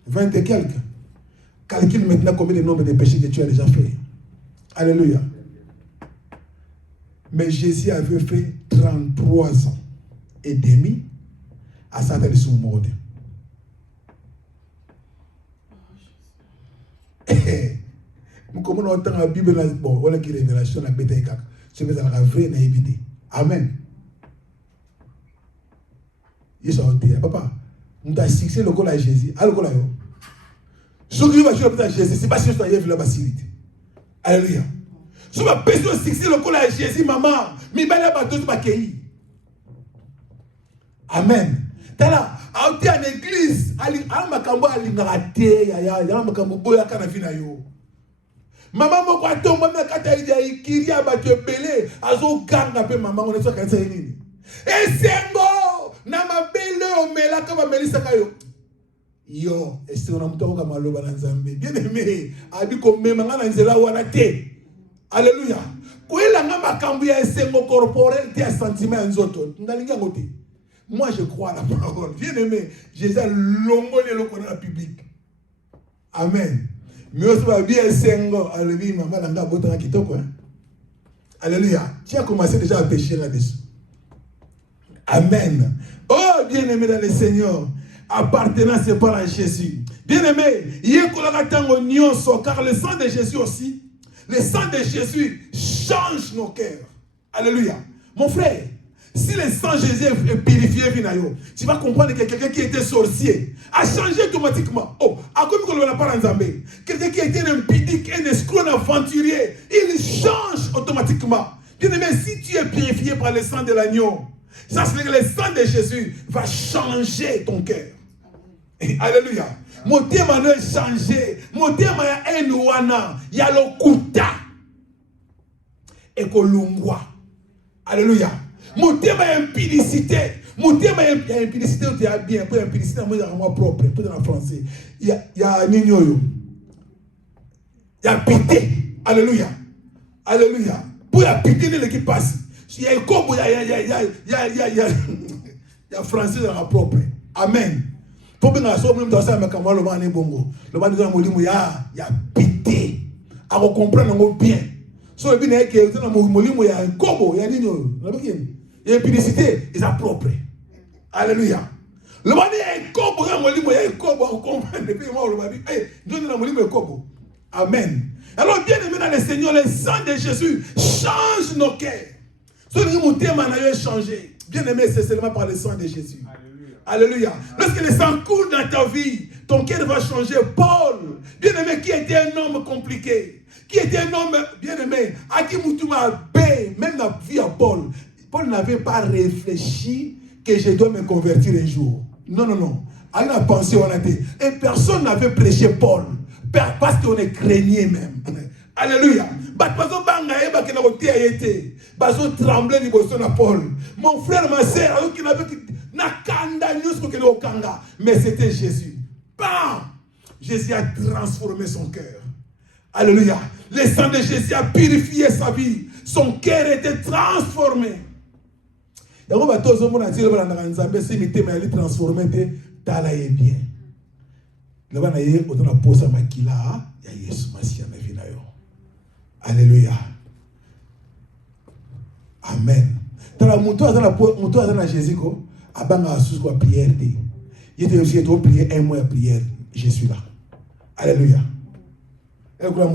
20 et quelques. Calcule maintenant combien de nombre de péchés que tu as déjà fait. Alléluia. Mais Jésus avait fait 33 ans et demi à Satan de son monde. Comment on entend la Bible, bon, voilà qui révélation, la bêtise, c'est la vraie naïveté. Amen. Ils sont en papa. On a fixé le col à Jésus. Alors, ce qui va jouer à Jésus, c'est pas si je t'ai la facilité. Alléluia. Si on va fixer le col à Jésus, maman, mais il va tout accueillir. Amen. Tala, en église, maman moko atomba na kata ija ikiria ba tebele azo ganga pe maman on est sur kanisa nini esengo na mabele o melaka ba melisa kayo yo esengo na mutoko ka maloba na Nzambe bien aimé abi ko mema ngana nzela wana te. Alléluia. Koela nga makambu ya esengo corporel te ya sentiment nzoto ndalinga ngote. Moi je crois à la parole. Bien aimé, Jésus a longolé le connaît public. Amen. Mais aussi va bien sengo, alléluia, maman langa botanga kitoko hein. Alléluia. Tu as commencé déjà à pécher là-dessus. Amen. Oh bien aimé dans le Seigneur, appartenance par à Jésus. Bien aimé, car le sang de Jésus aussi, le sang de Jésus change nos cœurs. Alléluia. Mon frère, si le sang de Jésus est purifié, tu vas comprendre que quelqu'un qui était sorcier a changé automatiquement. Oh, à quoi qu'on l'a pas en quelqu'un qui était un impudique, un escroc, un aventurier, il change automatiquement. Bien aimé, si tu es purifié par le sang de l'agneau, ça c'est que le sang de Jésus va changer ton cœur. Alléluia. Mon thème a changé. Mon thème a un ouana. Il y a le kuta. Et kolungwa. Alléluia. Mon thème a impudicité. Mon thème a impudicité. Tu as bien. Pour impudicité, moi propre. Tout en français. Il y a nignoyo. Il y a pité. Alléluia. Alléluia. Pour la pité de qui passe. Il y a un combo. Il y a français dans la propre. Amen. Pour bien assurer dans ça, mais quand moi le ban est bongo, le ban de molimo ya pité, à comprendre bien. So le bien est que dans molimo ya un combo, ya nino, il y a impudicité, c'est propre. Alléluia. Le ban est un combo, ya molimo ya un combo, on comprend depuis moi le ban. Eh, donne la molimo un combo. Amen. Alors bien aimé dans le Seigneur, le sang de Jésus change nos cœurs. Ce que mon thème a changé. Bien aimé, c'est seulement par le sang de Jésus. Alléluia. Lorsque le sang coule dans ta vie, ton cœur va changer. Paul, bien-aimé, qui était un homme compliqué, qui était un homme, bien-aimé, à qui Moutouma paix, même la vie à Paul. Paul n'avait pas réfléchi que je dois me convertir un jour. Non, non, non. À la pensée, on a dit. Et personne n'avait prêché Paul. Parce qu'on est craignait même. Alléluia. Mon frère, ma soeur, qui n'avait mais c'était Jésus. Bam! Jésus a transformé son cœur. Alléluia. Le sang de Jésus a purifié sa vie. Son cœur était transformé. Et on va tous au monde dire que si tu es transformé, tu es bien. Le ban aye otona posa makila ya Yesu Masia na vie na yo. Alléluia. Amen. Tala muto azana Jésus ko abanga sous quoi prière té. Il était aussi to prier un mois prière, je suis là. Alléluia. Elle a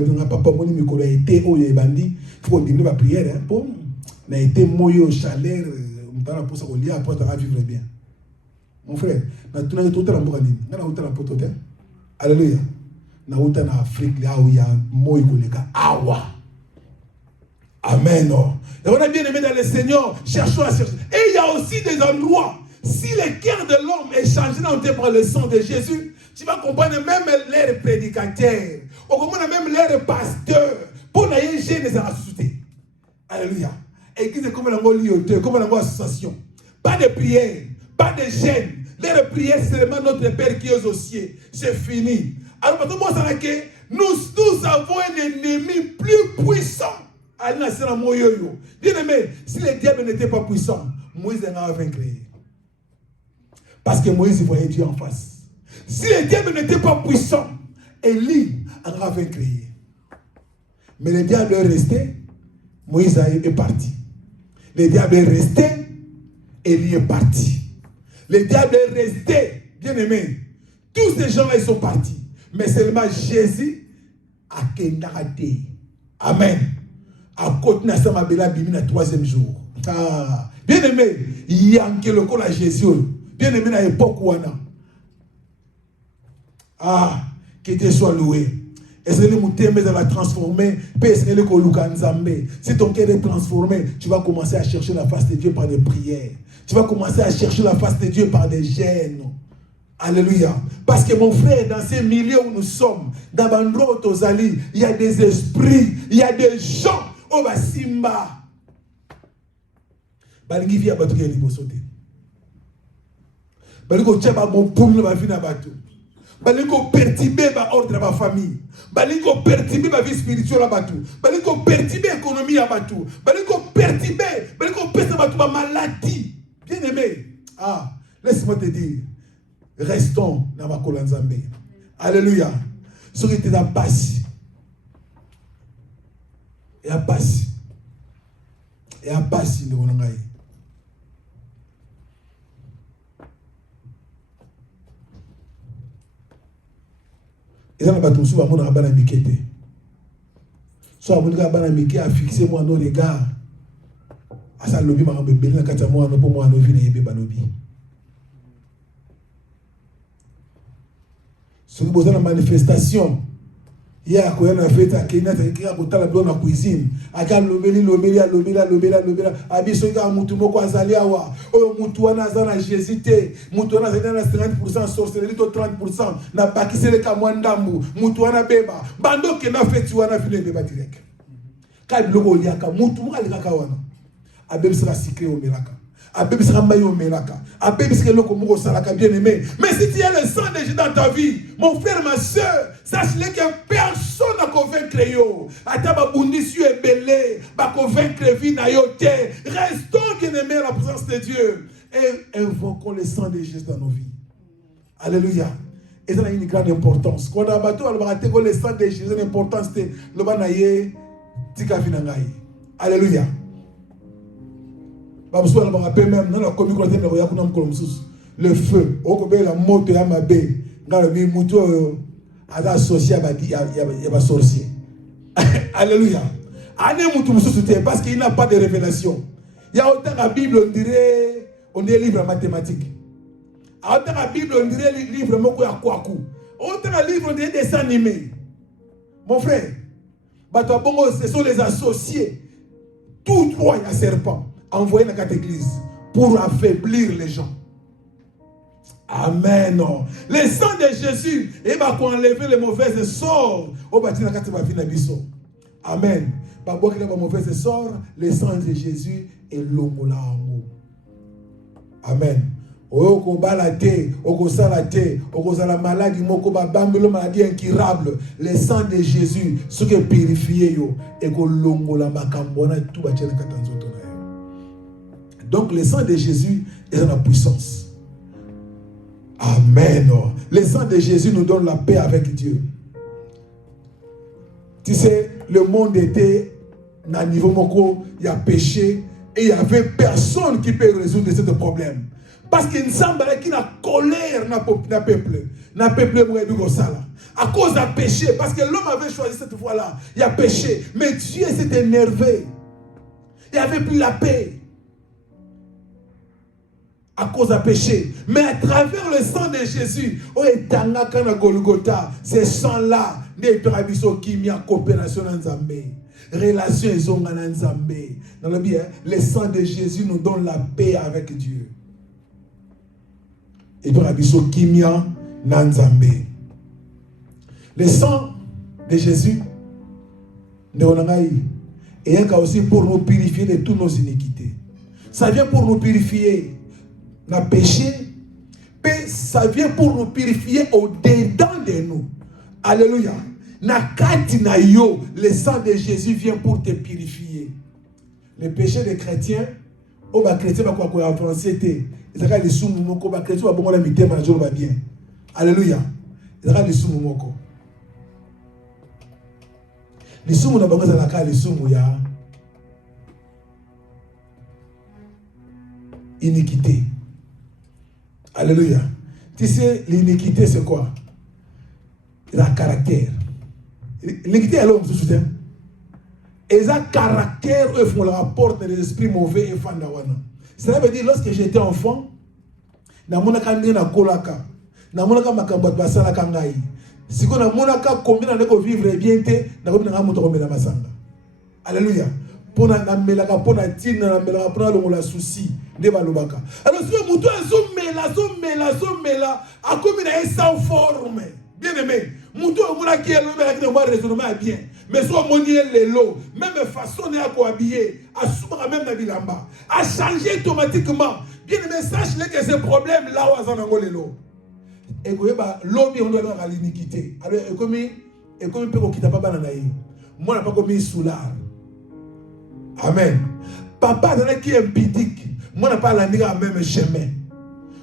dit papa, mon micro a été au Yébandi. Il faut diminuer ma prière. Bon, on a été moyo chaleur. On a pour ça qu'on lit après, on va vivre bien. Mon frère, on a tout le temps en Afrique. Alléluia. On a tout en Afrique, là où il y a moyo kolega. Awa. Amen. Et on a bien aimé dans le Seigneur. Cherchons à chercher. Et il y a aussi des endroits. Si le cœur de l'homme est changé par le sang de Jésus, tu vas comprendre même les prédicateurs, ou comment même les pasteurs, pour les jeunes les ressusciter. Alléluia. Église comme la lioté, comme la association. Pas de prière, pas de jeûne. Les prières, c'est seulement notre Père qui est aux cieux. C'est fini. Alors, nous avons un ennemi plus puissant. Bien aimé, si le diable n'était pas puissant, Moïse n'aurait vaincre. Parce que Moïse voyait Dieu en face. Si le diable n'était pas puissant, Élie aurait vaincre. Mais le diable est resté, Moïse est parti. Le diable est resté, Élie est parti. Le diable est resté, bien aimé. Tous ces gens-là, ils sont partis. Mais seulement Jésus a kendarate. Amen. À côté de ça, Mabela Bimi le 3e jour. Bien aimé, il y a un quelqu'un à Jésus. Bien aimé, à l'époque où on a. Que Dieu soit loué. Est-ce que les va transformer? Si ton cœur est transformé, tu vas commencer à chercher la face de Dieu par des prières. Tu vas commencer à chercher la face de Dieu par des jeûnes. Alléluia. Parce que mon frère, dans ces milieux où nous sommes, dans l'endroit où il y a des esprits, il y a des gens. Oh, bah, Simba. Balingi via batu ya libosote. Balingo tchaba bon poule ba vie na batu. Balingo perturber ba ordre ba famille. Balingo perturber ba vie spirituelle à batu. Balingo perturber économie à batu. Balingo perturber batu ba maladie. Bien aimé. Ah, laisse-moi te dire. Restons dans ma kolanzambe. Alléluia. Ce qui était dans passe. Et à passe. Et à passe de mon engaï. Et ça n'a pas tout ça, mon abana mikete. Soit mon abana mikete a fixé moi nos regards. À ça lobby m'a embellé na kata moi no pour moi no vine yebe balobi. Si vous avez une manifestation, il y a une fête à Kenya, il y a une cuisine, il y a lobela, abiso ga mutu moko azali awa, oyo mutu wana azana Jésus, mutu wana azana 30% sorcellerie to 30%, na bakisele ka mwandambu, mutu wana beba, bando ke na fête wana vile beba direct. Ka biloko liaka mutu mo alika ka wana. Abem sera secret au melaka. Abem sera maillot melaka. Abem sera loko moko salaka bien aimé. Mais si tu as le sang de Jésus dans ta vie, mon frère, ma soeur, sache-le que personne n'a convaincre yo. Ataba bundissu est belé, ba convaincre vie na yo te. Restons bien aimés à la présence de Dieu et invoquons le sang de Jésus dans nos vies. Alléluia. Et ça a une grande importance. Quand on a battu, on a battu le sang de Jésus, l'importance c'est le banaye tika vinangai. Alléluia. Le feu, la moto ya mabe, associé à sorcier. Alléluia. Parce qu'il n'a pas de révélation. Il y a autant la Bible, on dirait livre mathématique. Autant la Bible, on dirait livre moko ya kwaku. Autant la livre, on dirait dessin animé. Mon frère, ce sont les associés. Tout droit à serpent. Envoyé dans cette église pour affaiblir les gens. Amen. Le sang de Jésus, il va enlever les mauvais sorts. Amen. Par rapport aux mauvais sorts, le sang de Jésus est l'ongolamo. Amen. Oko balate, oko salate, oko sala maladie, moko babambelo maladie incurable. Le sang de Jésus, ce qui est purifié yo, eko longola makambona tout ba tchela katanzoto na yo. Donc le sang de Jésus est dans la puissance. Amen. Le sang de Jésus nous donne la paix avec Dieu. Tu sais, le monde était à un niveau moko, il y a péché et il n'y avait personne qui peut résoudre ce problème. Parce qu'il semble qu'il y a colère dans le peuple. Dans le peuple, À cause d'un péché, parce que l'homme avait choisi cette voie-là. Il a péché. Mais Dieu s'est énervé. Il n'y avait plus la paix. À cause d'un péché. Mais à travers le sang de Jésus, ce sang-là, coopération en Zambé. Relation et zonga en Zambé. Dans le bien, le sang de Jésus nous donne la paix avec Dieu. Et puis, Rabiso Kimia Nanzambé. Le sang de Jésus, et aussi pour nous purifier de toutes nos iniquités. Ça vient pour nous purifier dans le péché, mais ça vient pour nous purifier au-dedans de nous. Alléluia. Le sang de Jésus vient pour te purifier. Le péché des chrétiens, les chrétiens vont avancer. Les soumous, les chrétiens vont bien. Alléluia. Les soumous. Les soumous n'ont pas les soumous ya iniquité. Alléluia. Tu sais, l'iniquité c'est quoi? La caractère. L'iniquité est l'homme, tu soutiens. Et ça caractère, eux font le rapport des esprits mauvais et fandawana. Cela veut dire, lorsque j'étais enfant, na monaka na kolaka, na monaka makambo basala kangai. Si on a monaka combien de vivre bien te, na ko na moto ko mela masanga. Alléluia. Pona na melaka pona tina na melaka pona lo la souci de balobaka. Alors si moto azo mela a comme na sans forme. Bien aimé, moto mona ki elo mela ki na raisonnement bien. Mais soit monier les lots, même façon de habiller, à souvent même na bilamba, à changer automatiquement. Bien aimé, sache que ces problèmes là où azanango les lots. Et que l'homme on doit avoir l'iniquité. Alors et comme peut quitter papa nanaï. Moi n'a pas commis soulard. Amen. Papa dans qui est impidique. Moi n'a pas la même chemin.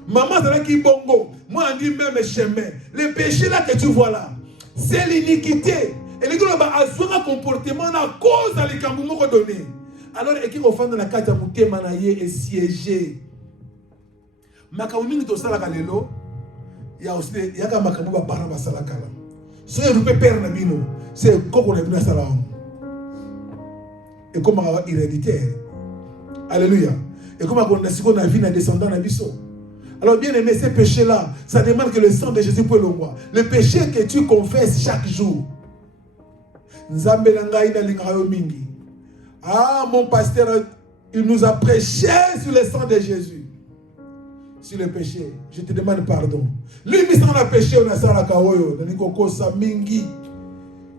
Maman dans qui bongo. Moi on dit même chemin. Le péché là que tu vois là, c'est l'iniquité. Et les gens ont un comportement à cause de l'écamboumo qu'on donne. Alors et qui offend dans la carte à mouté manaye et siéger. Makaoumi to sala kalelo. Il y a aussi il y a comme makambo ba para ba sala kala. So you peut perdre na bino. C'est quoi qu'on a vu na sala. Et comme héréditaire. Alléluia. Et comme on a vu na descendant na biso. Alors bien aimé, ces péchés-là, ça demande que le sang de Jésus peut le voir. Le péché que tu confesses chaque jour. Ah, mon pasteur, il nous a prêché sur le sang de Jésus. Sur le péché, je te demande pardon. Lui, il a péché, on a ça la kawoyo, dans les cocos, ça mingi.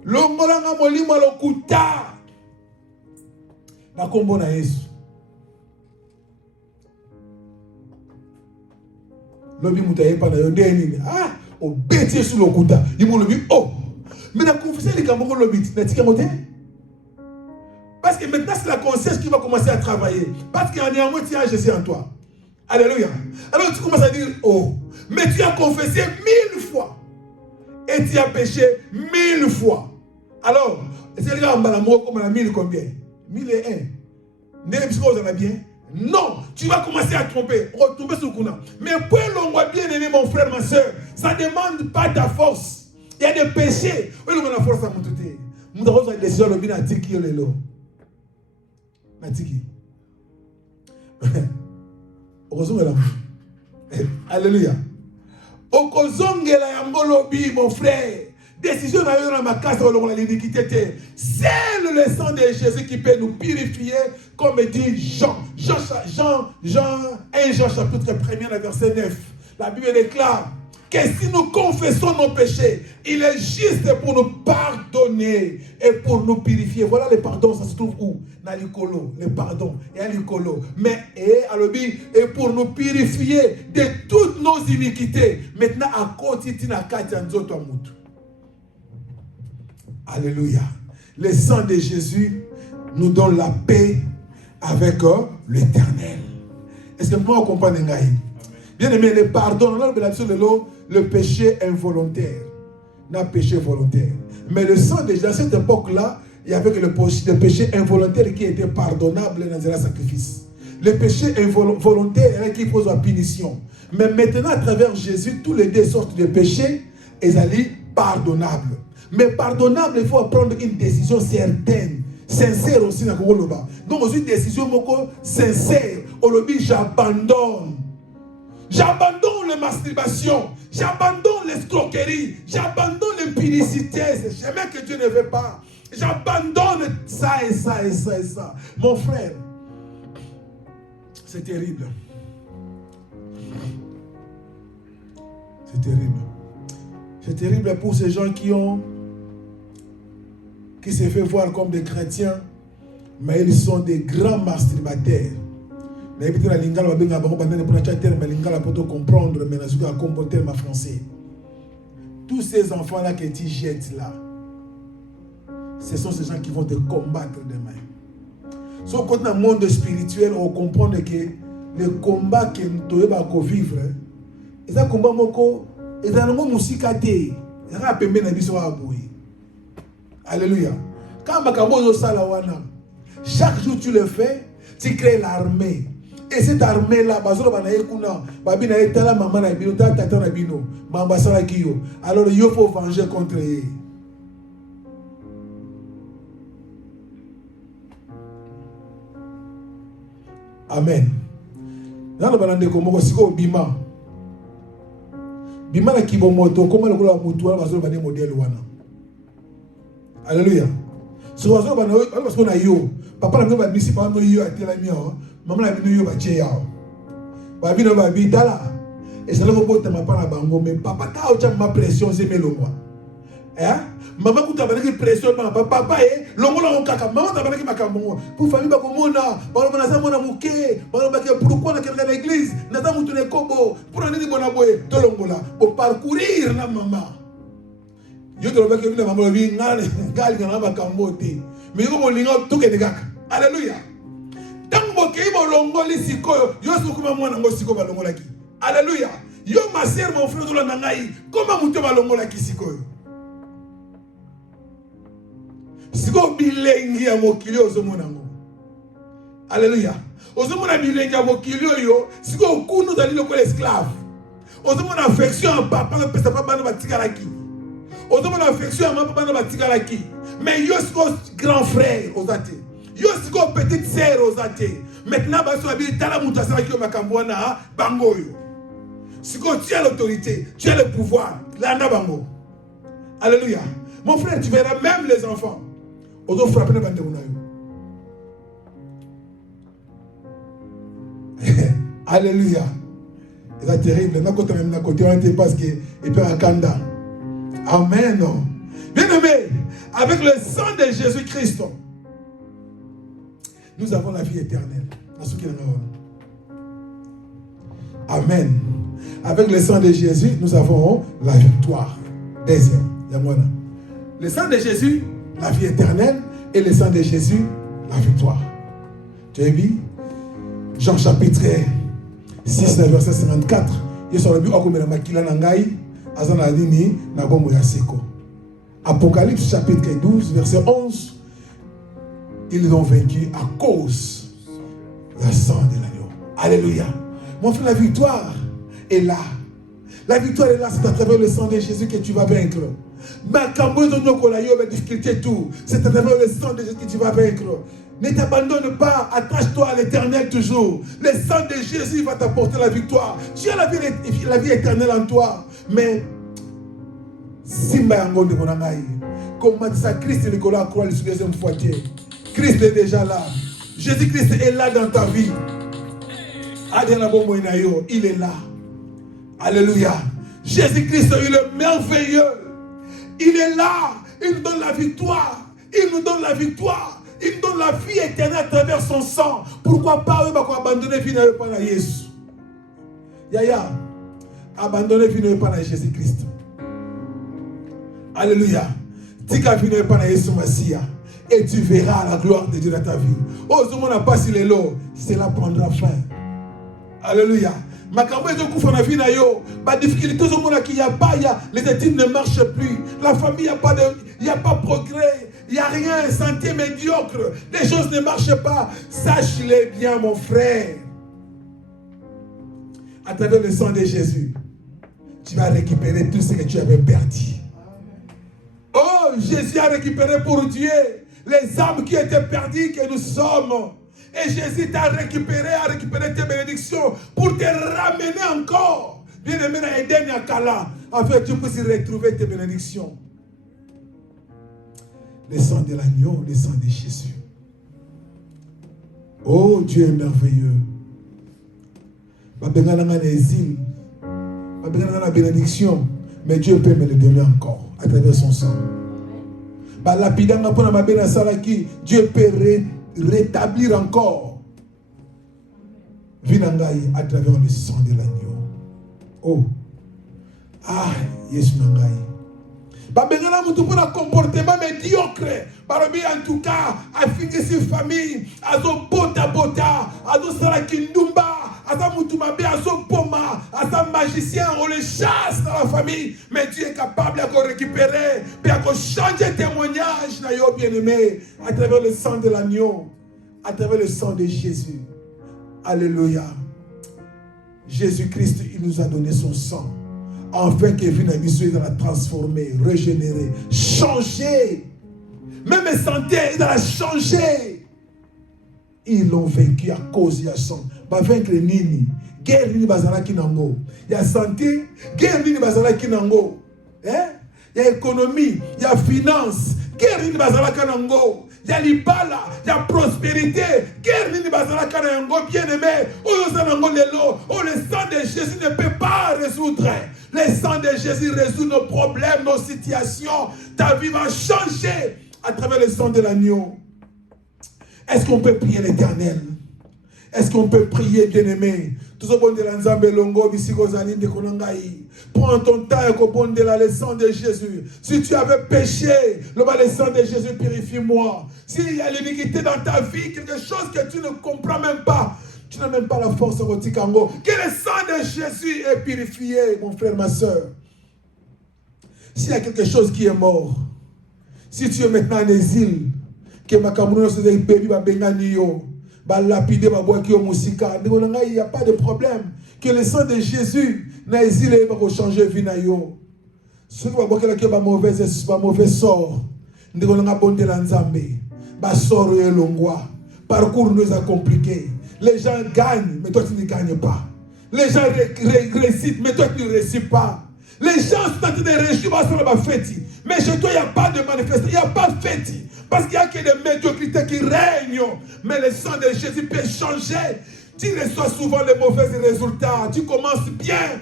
L'ongolanga molimo lo kuta. Na kombo na Yesu. Lobi mutaye pa na yonde nini. Ah, au bêtier sur le kuta. Il m'a dit, oh. Mais la confession des Cameroun lobby, parce que maintenant c'est la conscience qui va commencer à travailler. Parce qu'il y a un moitié Jésus en toi. Alléluia. Alors tu commences à dire, oh, mais tu as confessé 1000 fois. Et tu as péché 1000 fois. Alors, c'est le gars comme la 1000 combien? 1001. N'est-ce que vous en avez bien? Non, tu vas commencer à tromper, retomber sur le coup. Mais pour l'on bien aimé mon frère, ma soeur, ça ne demande pas ta force. Il y a des péchés. Oui, on a la force à monter. Nous avons une décision de bien tiki le lo. Natiki. Alléluia. Okozongela yangolobi mon frère. Décision d'ailleurs dans ma case de l'iniquité. C'est le sang de Jésus qui peut nous purifier, comme dit Jean 1 Jean chapitre 1 verset 9. La Bible déclare que si nous confessons nos péchés, il est juste pour nous pardonner et pour nous purifier. Voilà le pardon, ça se trouve où? Dans l'icolo, le pardon, et à l'icolo. Mais, et pour nous purifier de toutes nos iniquités. Maintenant, à côté de la Alléluia. Le sang de Jésus nous donne la paix avec l'Éternel. Est-ce que moi, on comprend? Bien aimé, le pardon, le péché involontaire. Non, péché volontaire. Mais le sang, déjà, à cette époque-là, il y avait le péché involontaire qui était pardonnable dans un sacrifice. Le péché involontaire qui pose la punition. Mais maintenant, à travers Jésus, tous les deux sortes de péchés, ils allaient pardonnable. Mais pardonnable, il faut prendre une décision certaine, sincère aussi. Donc, une décision sincère. J'abandonne. J'abandonne les masturbations. J'abandonne l'escroquerie. J'abandonne l'impudicité. C'est jamais que Dieu ne veut pas. J'abandonne ça et ça et ça et ça. Mon frère, c'est terrible. C'est terrible. C'est terrible pour ces gens qui se font voir comme des chrétiens, mais ils sont des grands masturbataires. Mais évitez la lingala, pour comprendre, mais la comporter ma français. Tous ces enfants-là que tu jettes là, ce sont ces gens qui vont te combattre demain. So, quand dans le monde spirituel, on comprend que le combat que nous devons vivre, c'est un combat et dans le monde musical, alléluia. Quand chaque jour tu le fais, tu crées l'armée. Et cette armée-là, alors il faut venger contre eux. Amen. Bima na kibomoto comment le kola mutu ala bazo bane modèle wana. Alléluia. So bazo bana parce qu'on a yo papa na ba bisi pa no yo atela mi o mama na bino yo ba che yao. Ba bino ba bi tala. Et ça le bote ma pa na bango mais papa ta o cha ma pression zemelo moi. Maman kuta bana ki pression ma papa longola on kaka maman ta bana ki makambo pour famille ba komona ba na sa mona muke ba ba ke pourquoi na kelka l'église na ta mutu ne kobo pour na ni bona boye to longola pour parcourir na maman yo to ba ke na maman bi ngale ngali na makambo te mais yo mo linga to ke de kaka alléluia tango ke mo longoli sikoyo yo sukuma mwana ngo siko ba longola ki alléluia yo ma sœur mon frère to la ngai comment mutu ba longola ki sikoyo. Siko bilengi ya mokili ozomonango. Alléluia. Ozomona bilengi ya mokili yo, siko kunu dali lokola esclave. Ozomona affection en papa na pesa papa na batikalaki. Ozomona affection en papa na batikalaki. Mais yo siko grand frère ozate. Yo siko petite sœur ozate. Maintenant baso abi tala mutu asala ki makambo na bango yo. Siko tu as l'autorité, tu as le pouvoir. Landa bango. Alléluia. Mon frère, tu verras même les enfants. Ozo frapper les bandes alléluia. C'est terrible. N'a côté même n'a côté on était parce que et puis à Kanda. Amen. Bien aimé, avec le sang de Jésus-Christ, nous avons la vie éternelle. Amen. Avec le sang de Jésus, nous avons la victoire. Deuxième, le sang de Jésus, la vie éternelle, et le sang de Jésus, la victoire. Tu as vu? Jean chapitre 6, verset 54. Apocalypse chapitre 12, verset 11. Ils l'ont vaincu à cause du sang de l'agneau. Alléluia. Mon frère, la victoire est là. La victoire est là, c'est à travers le sang de Jésus que tu vas vaincre. C'est à travers le sang de Jésus que tu vas vaincre. Ne t'abandonne pas, attache-toi à l'éternel toujours. Le sang de Jésus va t'apporter la victoire. Tu as la vie éternelle en toi. Mais, comme ça, Christ est la croix, le deuxième fois. Christ est déjà là. Jésus-Christ est là dans ta vie. Il est là. Alléluia. Jésus-Christ, il est merveilleux. Il est là. Il nous donne la victoire. Il nous donne la victoire. Il nous donne la vie éternelle à travers son sang. Pourquoi pas eux abandonner finalement par Jésus? Yaya, abandonner finalement par Jésus-Christ. Alléluia. Tika finalement par Jésus Massia. Et tu verras la gloire de Dieu dans ta vie. Oh, ce monde n'a pas si les lots, cela prendra fin. Alléluia. Les études ne marchent plus. La famille, il n'y a pas de progrès. Il n'y a rien, santé médiocre. Les choses ne marchent pas. Sache-le bien, mon frère. À travers le sang de Jésus, tu vas récupérer tout ce que tu avais perdu. Jésus a récupéré pour Dieu les âmes qui étaient perdues que nous sommes. Et Jésus t'a récupéré, a récupéré tes bénédictions pour te ramener encore. Bien-aimé, dans Eden Yakala, afin que tu puisses retrouver tes bénédictions. Le sang de l'agneau, le sang de Jésus. Oh, Dieu est merveilleux. La bénédiction, mais Dieu peut me le donner encore à travers son sang. Dieu peut rétablir encore Vinangai à travers le sang de l'agneau. Oh, ah, Yesu Nangai. Babengana mutu pour un comportement médiocre. Barobi en tout cas, a fini ses familles, azo bota, azo sarakindumba, azo mutumabe, azo poma, azo magicien, on le chasse dans la famille. Mais Dieu est capable de récupérer, puis de changer témoignage, bien-aimé, à travers le sang de l'agneau, à travers le sang de Jésus. Alléluia. Jésus-Christ, il nous a donné son sang. Enfin, que Vinabissou l'a transformé, régénéré, changé. Même santé, il a changé. Ils l'ont vaincu à cause de sang. Ba vaincre nini. Guerre nini bazala kinango. Il y a santé, guerre nini bazala kinango. Il y a économie, il y a finance, guerre nini bazala kinango. Il y a l'ibala, il y a prospérité. Guerre nini bazala kinango, bien aimé. Oh, le sang de Jésus ne peut pas résoudre. Le sang de Jésus résout nos problèmes, nos situations. Ta vie va changer à travers le sang de l'agneau. Est-ce qu'on peut prier l'Éternel? Est-ce qu'on peut prier, bien-aimé? Tout ce bon de l'Anzambe Longo, Bisigozali de Konangaï. Prends ton temps et qu'on de le sang de Jésus. Si tu avais péché, le sang de Jésus, purifie-moi. S'il y a l'iniquité dans ta vie, quelque chose que tu ne comprends même pas, tu n'as même pas la force au Tikango. Que le sang de Jésus est purifié, mon frère, ma soeur. S'il y a quelque chose qui est mort, si tu es maintenant en exil, que ma Cameroun se dit baby va benganiyo, va lapider ma boîte qui est musika, il n'y a pas de problème. Que le sang de Jésus n'a exilé va changer vie na yo. Ceux qui va boire que va mauvais sort, nous allons abonder l'anzambe, va sort et longwa, parcours nous a compliqué. Les gens gagnent, mais toi tu ne gagnes pas. Les gens réussissent, mais toi tu ne réussis pas. Les gens sont en train de réussir, mais chez toi il n'y a pas de manifestation, il n'y a pas de fête. Parce qu'il n'y a que des médiocrités qui règnent. Mais le sang de Jésus peut changer. Tu reçois souvent les mauvais résultats. Tu commences bien,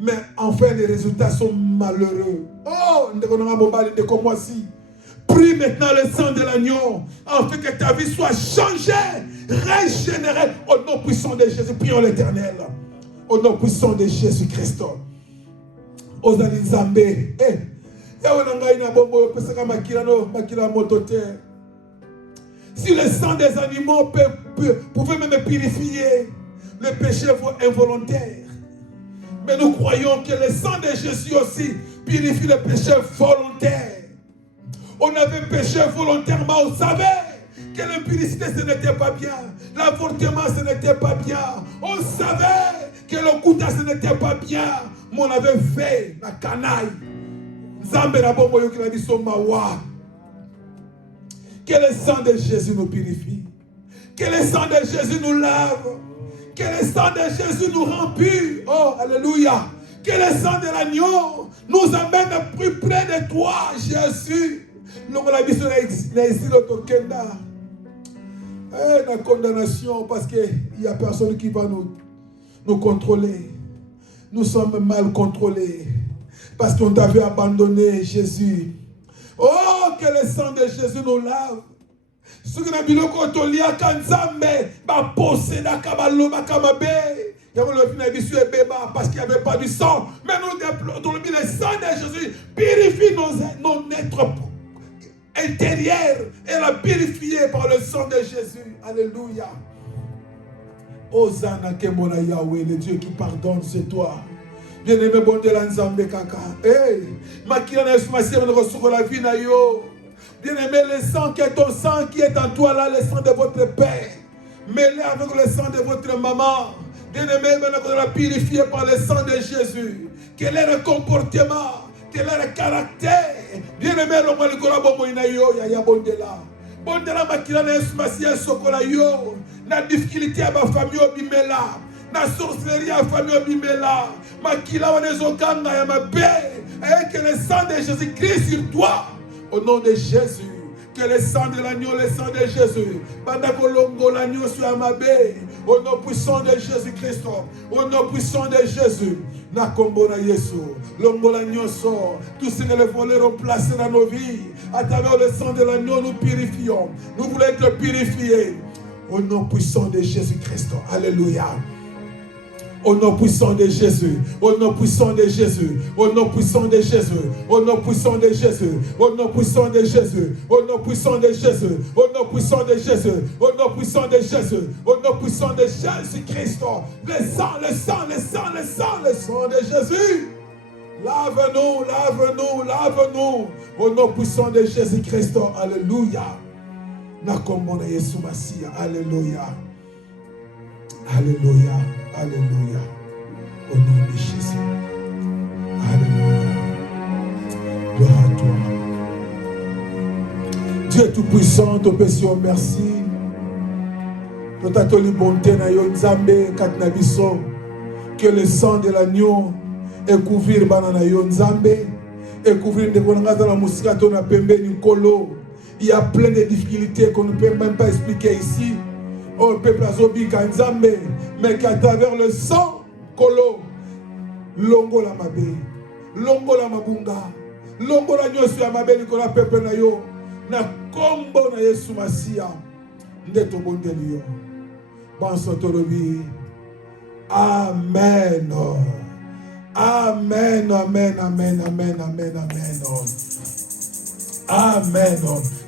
mais enfin les résultats sont malheureux. Oh, prie maintenant le sang de l'agneau, afin que ta vie soit changée, régénérée au nom puissant de Jésus. Prions l'Éternel. Au nom puissant de Jésus-Christ. Ozali Nzambe. Si le sang des animaux pouvait même purifier le péché involontaire, mais nous croyons que le sang de Jésus aussi purifie le péché volontaire. On avait péché volontairement, on savait que l'impudicité ce n'était pas bien, l'avortement ce n'était pas bien, on savait que le couta ce n'était pas bien, mais on avait fait la canaille. Que le sang de Jésus nous purifie, que le sang de Jésus nous lave, que le sang de Jésus nous rend purs. Oh, alléluia. Que le sang de l'agneau nous amène plus près de toi, Jésus. Nous avons la mission la condamnation parce qu'il n'y a personne qui va nous contrôler. Nous sommes mal contrôlés parce qu'on t'avait abandonné, Jésus. Oh, que le sang de Jésus nous lave. Ce que nous avons parce qu'il n'y avait pas du sang. Mais nous déplorons le sang de Jésus purifie nos êtres intérieurs et la purifier par le sang de Jésus. Alléluia. Hosanna Kemona Yahweh, le Dieu qui pardonne, c'est toi. Bien-aimé, bon Dieu, l'Anzambe Kaka. Hey, Makirana Esmasir, nous recevons la vie na yo. Bien-aimé, le sang qui est ton sang, qui est en toi là, le sang de votre père. Mêlé avec le sang de votre maman. Bien-aimé, maintenant qu'on l'a purifié par le sang de Jésus. Quel est le comportement, quel est le caractère Bien-aimé, le moi le collabo moina yo ya bondela. Bondela makila na Yesu Masia sokola yo. Na difficulté à ma famille obimela. Na sorcellerie à famille obimela. Makila wanezokanga ya mabe. Et que le sang de Jésus-Christ sur toi. Au nom de Jésus. Que le sang de l'agneau, le sang de Jésus. Bandakolongo l'agneau sur Amabé. Au nom puissant de Jésus-Christ. Au nom puissant de Jésus. Nakombo na Yesu. Longo l'agneau sort. Tout ce que les voleurs ont placé dans nos vies. À travers le sang de l'agneau, nous purifions. Nous voulons être purifiés. Au nom puissant de Jésus-Christ. Alléluia. Au nom puissant de Jésus, au nom puissant de Jésus, au nom puissant de Jésus, au nom puissant de Jésus, au nom puissant de Jésus, au nom puissant de Jésus, au nom puissant de Jésus, au nom puissant de Jésus, au nom puissant de Jésus-Christ, le sang, le sang, le sang, le sang, le sang de Jésus. Lave-nous, lave-nous, lave-nous, au nom puissant de Jésus-Christ, alléluia. Nakomona Yesu Masia, alléluia. Alléluia, alléluia, au nom de Jésus. Alléluia, gloire à toi. Dieu Tout-Puissant, te pétion, merci. Pour ta bonté, que le sang de l'agneau est couvert banana yo Nzambe, et couvrir de la mouskato na pembe Nikolo. Il y a plein de difficultés qu'on ne peut même pas expliquer ici. Oh, peuple azobi kanzambe, mais qu'à travers le sang, kolo, longo la mabe, longo la mabunga, longo la nyosu ya mabe nikola peuple na yo, na kombo na Yesu Masia, ndeto bonde liyo. Bansotolobi, amen. Amen, amen, amen, amen, amen, amen. Amen.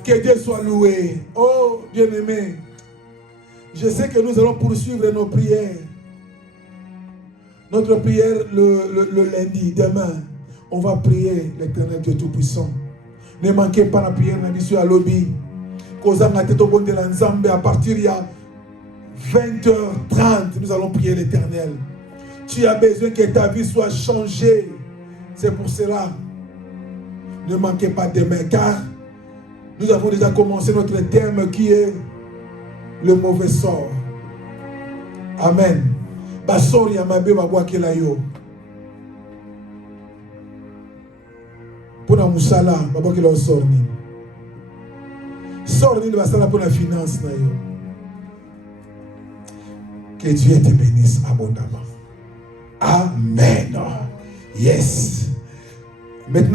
Que Dieu soit loué. Oh, bien-aimé. Je sais que nous allons poursuivre nos prières. Notre prière le lundi, demain, on va prier l'Éternel Dieu Tout-Puissant. Ne manquez pas la prière dans le lobby. À partir de 20h30, nous allons prier l'Éternel. Tu as besoin que ta vie soit changée. C'est pour cela. Ne manquez pas demain, car nous avons déjà commencé notre thème qui est le mauvais sort. Amen. Basori yamabe babwakela yo. Pona musala babwakela sorni. Sorni basala pour la finance na yo. Que Dieu te bénisse abondamment. Amen. Yes. Maintenant